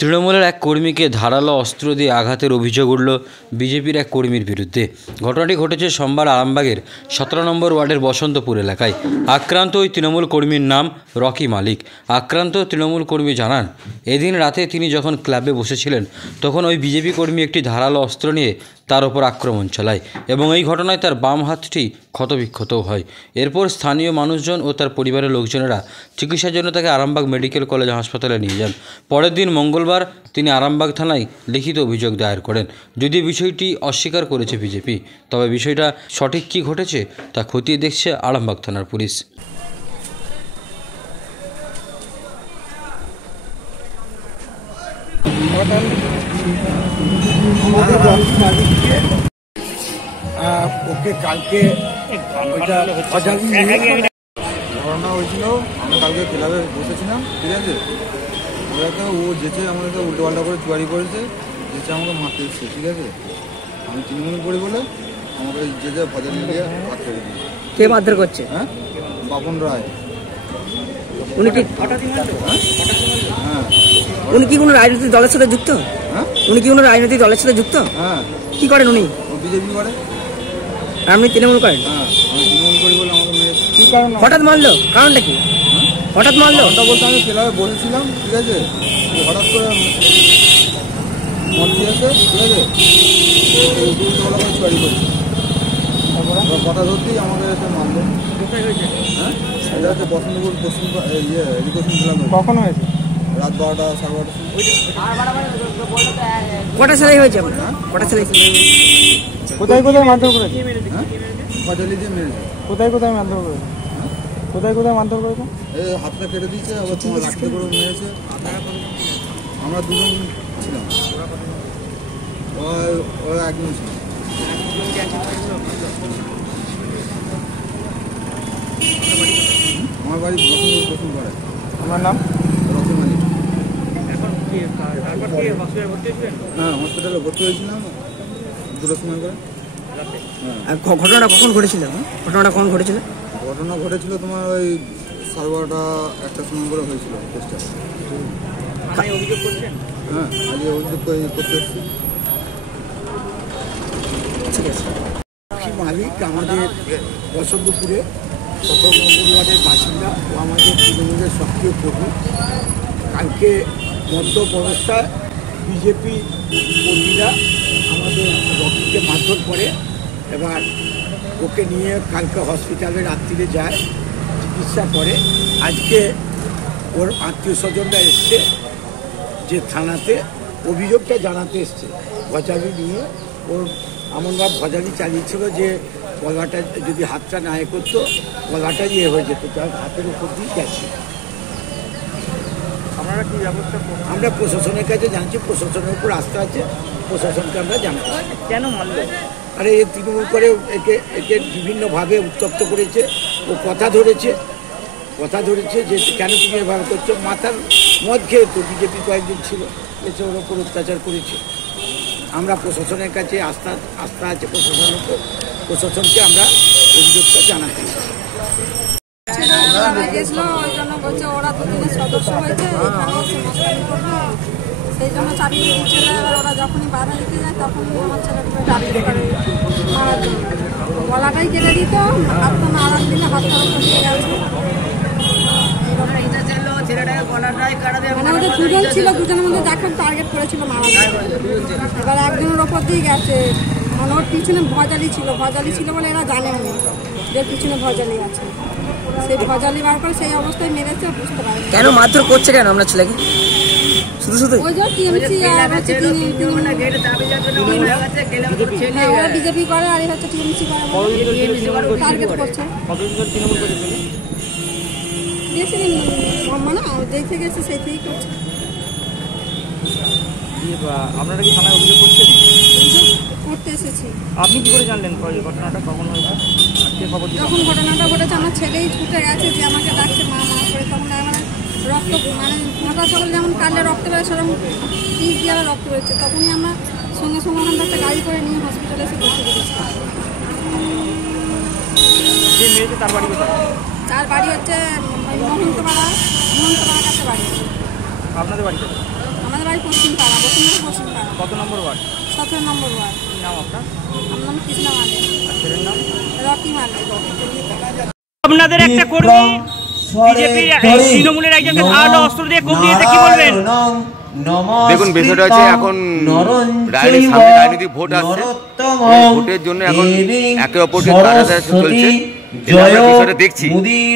তৃণমূলের এক কর্মীকে ধারালো অস্ত্র দিয়ে আঘাতের অভিযোগ উঠল বিজেপির এক কর্মীর বিরুদ্ধে। ঘটনাটি ঘটেছে সোমবার আরামবাগের 17 নম্বর ওয়ার্ডের বসন্তপুর এলাকায়। আক্রান্ত ওই তৃণমূল কর্মীর নাম রকি মালিক। আক্রান্ত তৃণমূল কর্মী জানান, এদিন রাতে তিনি যখন ক্লাবে বসেছিলেন তখন ওই বিজেপি কর্মী একটি ধারালো অস্ত্র নিয়ে তার ওপর আক্রমণ চালায় এবং এই ঘটনায় তার বাম হাতটি ক্ষতবিক্ষতও হয়। এরপর স্থানীয় মানুষজন ও তার পরিবারের লোকজনেরা চিকিৎসার জন্য তাকে আরামবাগ মেডিকেল কলেজ হাসপাতালে নিয়ে যান। পরের দিন মঙ্গলবার তিনি আরামবাগ থানায় লিখিত অভিযোগ দায়ের করেন। যদিও বিষয়টি অস্বীকার করেছে বিজেপি, তবে বিষয়টা সঠিক কী ঘটেছে তা খতিয়ে দেখছে আরামবাগ থানার পুলিশ। ওকে কালকে ঘটনা হয়েছিল। আমরা কালকে ক্লাবে বসেছিলাম, ঠিক আছে। ও যেতে আমাদেরকে উল্টো পাল্টা করে চুয়ারি করেছে, যেতে আমাকে মারতে এসছে, ঠিক আছে। আমি তৃণমূল করি বলে আমাকে যেতে ভজালি দিয়ে হাত করে দিয়েছে। কে মারধর করছে? হ্যাঁ, বাপন রায়। উনি কি হ্যাঁ, উনি কি কোনো রাজনৈতিক দলের সাথে যুক্ত? হ্যাঁ, উনি কি কোনো রাজনৈতিক দলের সাথে যুক্ত? হ্যাঁ। কি করেন উনি? ও বিজেপি করে। আপনি তৃণমূল করেন? হ্যাঁ, আমি তৃণমূল করি বলে আমাকে মেরেছে। কি কারণ? হঠাৎ মারলো? কারণটা কি? হঠাৎ মারলো? ওটা বলতে আমি ক্লাবে বসেছিলাম, ঠিক আছে। হঠাৎ করে মন দিয়েছে, ঠিক আছে। উল্টো পাল্টা করে চুয়ারি করছে। কথা ধরতেই আমাকে এসে মারলো। হ্যাঁ, এটা হচ্ছে বসন্তপুর পশ্চিম এডুকেশন ক্লাব। কখন হয়েছে? রাত 12টা 12:30। কটা সেলাই হয়েছে আপনার? কটা সেলাই? কোথায় কোথায় মারধর করেছে? হ্যাঁ, ভজালি দিয়ে মেরেছে। কোথায় কোথায় মারধর করেছে? কোথায় কোথায় মারধর করেছে? এই হাতটা কেটে দিয়েছে, আবার তোমার লাঠি করে মেরেছে। আমরা দুজন ছিলাম, ওরা একজন ছিল। আমার বাড়ি বসন্তপুর পশ্চিম পাড়ায়। আমার নাম রকি মালিক। হ্যাঁ, হসপিটালে ভর্তি হয়েছিলাম 2টার সময় করে। আর ঘটনাটা কখন ঘটেছিল? ঘটনাটা কখন ঘটেছিল? ঘটনা ঘটেছিল তোমার ওই 12:30 1টার সময় করে হয়েছিল কেসটা। অভিযোগ করছেন? হ্যাঁ, আজকে অভিযোগ করতে এসেছি। ঠিক আছে। রকি মালিক আমাদের বসন্তপুরে 17 নম্বর ওয়ার্ডের বাসিন্দা। ও আমাদের তৃণমূলের সক্রিয় কর্মী। কালকে মদ্যপ অবস্থায় বিজেপি কর্মীরা আমাদের রকিকে মারধর করে। এবার ওকে নিয়ে কালকে হসপিটালে রাত্রিরে যায়, চিকিৎসা করে। আজকে ওর আত্মীয় স্বজনরা এসছে যে থানাতে অভিযোগটা জানাতে এসছে। ভজালি নিয়ে ওর এমনভাবে ভজালি চালিয়েছিল যে গলাটা যদি হাতটা না করতো গলাটা হয়ে যেত, তার হাতের উপর দিয়ে গেছে। আপনারা কি ব্যবস্থা? আমরা প্রশাসনের কাছে জানছি, প্রশাসনের উপর আস্থা আছে, প্রশাসনকে আমরা জানাচ্ছি। কেন মারলো? আরে এ তৃণমূল করে একে বিভিন্নভাবে উত্তপ্ত করেছে। ও কথা ধরেছে যে কেন তুমি এভাবে করছো। মাথার মদ খেয়ে তো বিজেপি কয়েকজন ছিল, এসে ওর ওপর অত্যাচার করেছে। আমরা প্রশাসনের কাছে আস্থা আছে প্রশাসনের উপর, প্রশাসনকে আমরা অভিযোগটা জানাচ্ছি। গেছিল ওই জন্য বলছে ওরা দুদিনের সদস্য হয়েছে, এখানে এসে মস্তানি করবে, সেই জন্য চাবি দিচ্ছে না। এবার ওরা যখনই বাধা দিতে যায় তখনই আমার ছেলেকে টার্গেট করে মারার জন্য। গলাটাই কেটে দিত, হাতটা না আরাম দিলে হাতটা দিয়ে গেছে। মানে ওদের দুজন ছিল, দুজনের মধ্যে দেখার টার্গেট করেছিল মারার জন্য। এবার একজনের ওপর দিয়ে গেছে, মানে ওর পিছনে ভজালি ছিল বলে এরা জানেনি যে পিছনে ভজালি আছে। সেই ভজালি বার করে সেই অবস্থায় মেরেছে, বুঝতে পারে। কেন মারধর করছে কেন আপনার ছেলেকে? শুধু ওই যে টিএমসি আর হচ্ছে ওরা বিজেপি করে আর হচ্ছে টিএমসি করে, টার্গেট করছে। বেশি দিন মানে যেই থেকে এসে সেই থেকেই করছে। আপনারা কি থানায় অভিযোগ করছেন? করতে এসেছি। আপনি কি করে জানলেন ঘটনাটা কখন হয়েছে? যখন ঘটনাটা ঘটেছে আমার ছেলেই ছুটে গেছে যে আমাকে ডাকছে মা করে, তখন আমার রক্ত মানে মাথা সকালে যেমন কাটলে রক্ত বেড়ে সেরকম পিস দিয়ে আবার রক্ত বেরোচ্ছে। তখনই আমরা সঙ্গে সঙ্গে আমরা একটা গাড়ি করে নিয়ে হসপিটালে এসে ভর্তি করেছিলাম। তার বাড়ি হচ্ছে মহন্তপাড়া কাছে বাড়ি। আপনাদের বাড়িতে? আমাদের বাড়ি কত নম্বর ওয়ার্ড? 17 নম্বর ওয়ার্ড। কি নাম আপনার? আমার নাম কৃষ্ণা মান্ডে। আর ছেলের নাম? Rocky Monday. আপনাদের একটা কর্মী বিজেপির তৃণমূলের একজনকে ধারালো অস্ত্র দিয়ে কোপ দিয়েছে, কি বলবেন? দেখুন, বিষয়টা হচ্ছে এখন সামনে রাজনৈতিক ভোট আসছে, ভোটের জন্য এখন একে অপরকে কারাগারে চলছে। আমরা বিষয়টা দেখছি,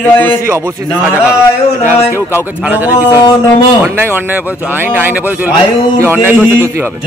দোষী অবশ্যই সাজা পাবে। এটা কেউ কাউকে ছাড়া যাবে বিষয় না। অন্যায় অন্যায় আইনের পথে চলবে, যে অন্যায় করছে দোষী হবে।